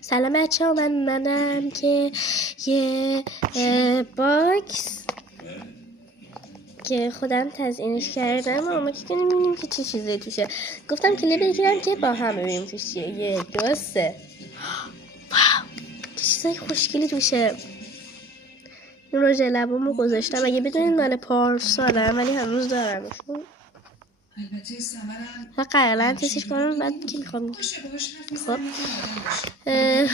سلام بچه ها، منم که یه باکس که خودم تزیینش کردم و ما که میبینیم که چه چیزی توشه. گفتم کلیپ بگیرم که با هم ببینیم توش چیه. 1 2 3. واو، چه چیزای خوشگلی توشه. این رژ لبامو گذاشتم. اگه بدونید مال پارسالم ولی هنوز دارمشون. قرارن تستش کنم بعد که میخوام. خب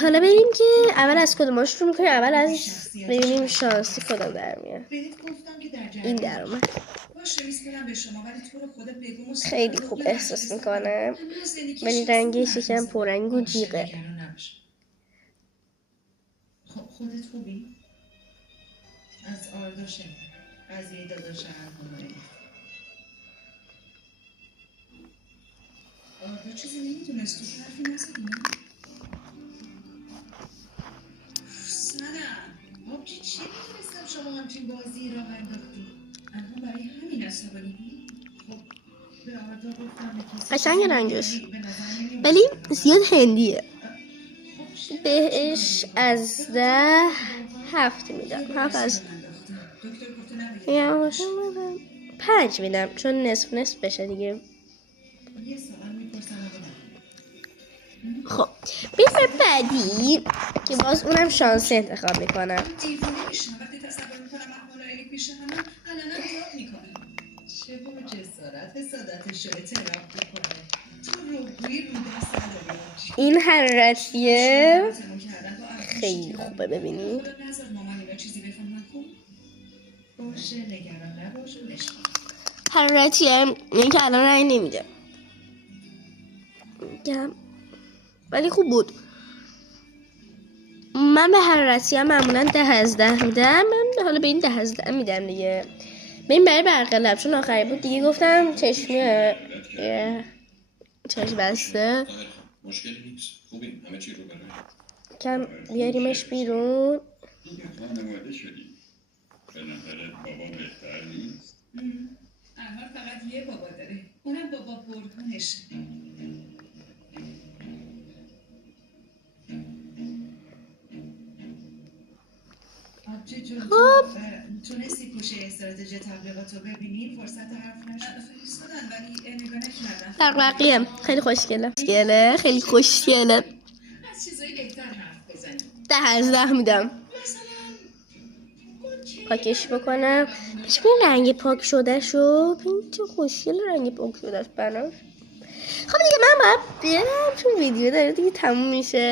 حالا بریم که اول از کدوماش رو میکنیم. اول از ببینیم شانسی کدوم در میاد. این در اومد. خیلی خوب احساس میکنم ولی رنگش یکم پررنگ و جیغه. خودت خوبی؟ از آردا شنیدم قضیه داداش ارهامایی. آردا چیزی نمیدونست، تو حرفی نزدی؟ سنم آبجی چی میدونستم شما همچین بازی را انداختی؟ الان برای همین عصبانی بود؟ خب به آردا گفتم قشنگ رنگش ولی زیاد هندیه. بهش از 10 7 میدم. 7 از 5 میدم چون نصف نصف بشه دیگه. خب بیفر بعدی که باز اونم شانسی انتخاب میکنم. این حرارتیه خیلی خوبه ببینید. حرارتیه این که الان رنگ نمیده ولی خوب بود. من به حرارتیه معمولا 10 از 10 میدم. من حالا به این 10 از 10 میدم دیگه. به این برای برق لب چون آخری بود دیگه. گفتم چشم بسته مشکلی نیست. خوبیم همه چی رو برای کم بیاریمش بیرون. خانواده شدیم. به نظرت بابا بهتر نیست؟ احمد فقط یه بابا داره، اونم بابا برهانش. خب تونستی پوشه استراتژی تبلیغات رو ببینی؟ فرصت حرف نشد فرستادن ولی نگاه نکردم. تقریبا خیلی خوشگله. خیلی خوشگله. از چیزایی بهتر حرف بزنیم. 10 از 10 میدم. پاکش بکنم. پیش بین رنگ پاک شده شو. ببین چه خوشگل رنگ پاک شده است بناش. خب دیگه من باید برم چون ویدیو داره دیگه تموم میشه.